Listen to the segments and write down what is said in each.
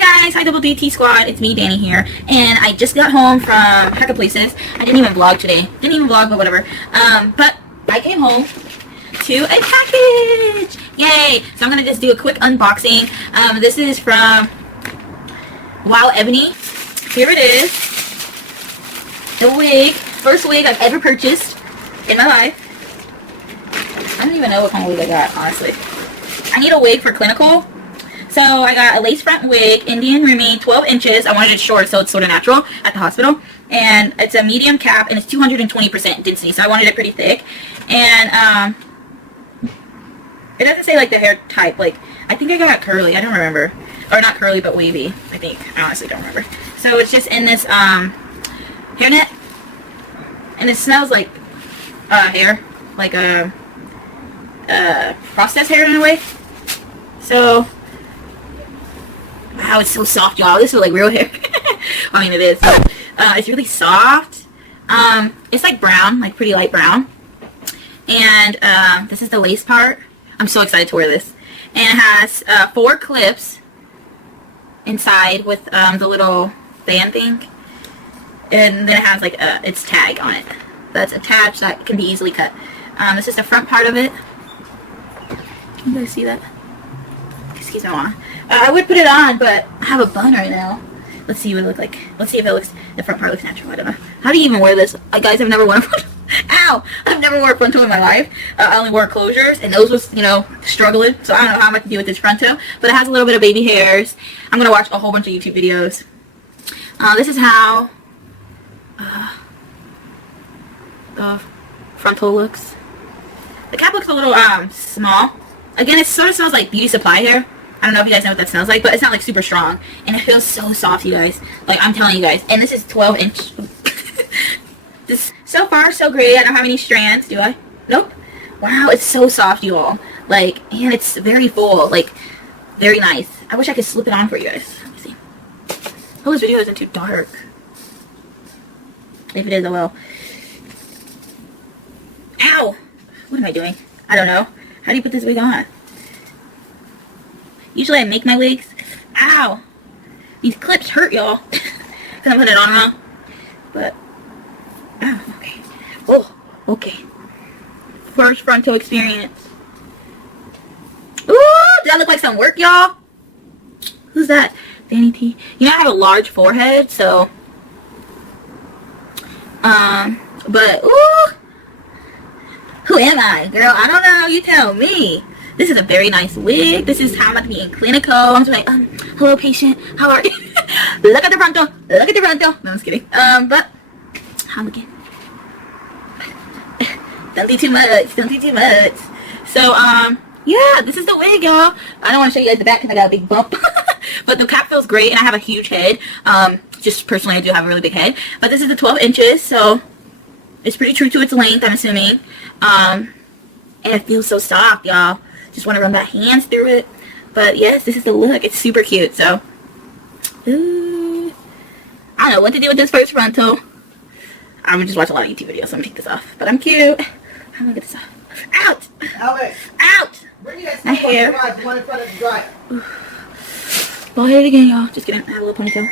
guys, hi Double DT Squad, it's me Danny here, and I just got home from Heck of Places. I didn't even vlog today, but whatever. But I came home to a package, yay! So I'm gonna just do a quick unboxing. This is from WoWEbony. Here it is, the wig, first wig I've ever purchased in my life. I don't even know what kind of wig I got, honestly. I need a wig for clinical. So I got a lace front wig, Indian Remy, 12 inches. I wanted it short so it's sort of natural at the hospital. And it's a medium cap and it's 220% density. So I wanted it pretty thick. And it doesn't say like the hair type. Like I think I got curly. I don't remember. Or not curly but wavy. I think. I honestly don't remember. So it's just in this hairnet. And it smells like hair. Like a processed hair in a way. So wow, it's so soft, y'all. This is like real hair. I mean, it is. But, it's really soft. It's like brown, like pretty light brown. And this is the lace part. I'm so excited to wear this. And it has 4 clips inside with the little band thing. And then it has like its tag on it that's attached that can be easily cut. This is the front part of it. Can you guys see that? Excuse me, Mama. I would put it on, but I have a bun right now. Let's see what it looks like. Let's see if it looks, the front part looks natural. I don't know. How do you even wear this? Guys, I've never worn a frontal. Ow! I've never worn a frontal in my life. I only wore closures, and those was, you know, struggling. So I don't know how I'm going to deal with this frontal. But it has a little bit of baby hairs. I'm going to watch a whole bunch of YouTube videos. This is how the frontal looks. The cap looks a little small. Again, it sort of smells like beauty supply hair. I don't know if you guys know what that smells like, but it's not like super strong. And it feels so soft, you guys. Like, I'm telling you guys. And this is 12 inch. This, so far, so great. I don't have any strands, do I? Nope. Wow, it's so soft, you all. Like, and it's very full. Like, very nice. I wish I could slip it on for you guys. Let me see. Oh, this video isn't too dark. If it is, oh well. Ow! What am I doing? I don't know. How do you put this wig on? Usually I make my wigs. Ow! These clips hurt, y'all. Because I'm putting it on now. But, ow, okay. Oh, okay. First frontal experience. Ooh, does that look like some work, y'all? Who's that? Danny T. You know I have a large forehead, so. But, ooh. Who am I, girl? I don't know. You tell me. This is a very nice wig. This is how I'm about to be in clinical. I'm just like, hello, patient. How are you? Look at the frontal. Look at the frontal. No, I'm just kidding. But I'm looking. Don't do too much. Don't do too much. So, yeah, this is the wig, y'all. I don't want to show you guys the back because I got a big bump. But the cap feels great, and I have a huge head. Just personally, I do have a really big head. But this is the 12 inches, so it's pretty true to its length, I'm assuming. And it feels so soft, y'all. Just want to run my hands through it. But yes, this is the look. It's super cute. So, ooh, I don't know what to do with this first frontal. I'm going to just watch a lot of YouTube videos, so I'm going to take this off. But I'm cute. How do I get this off? Out! Albert! Out! My hair. Bald head again, y'all. Just kidding. I have a little ponytail.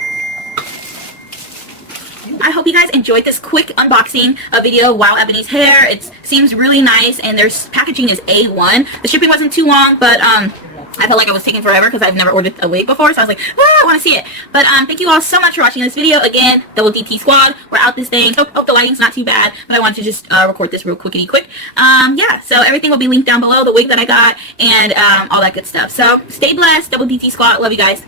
I hope you guys enjoyed this quick unboxing video of WoWEbony's hair. It seems really nice, and their packaging is A1. The shipping wasn't too long, but I felt like it was taking forever because I've never ordered a wig before, so I was like, I want to see it. But thank you all so much for watching this video. Again, Double DT Squad, we're out this thing. Hope the lighting's not too bad, but I wanted to just record this real quick. Yeah, so everything will be linked down below, the wig that I got, and all that good stuff. So stay blessed, Double DT Squad. Love you guys.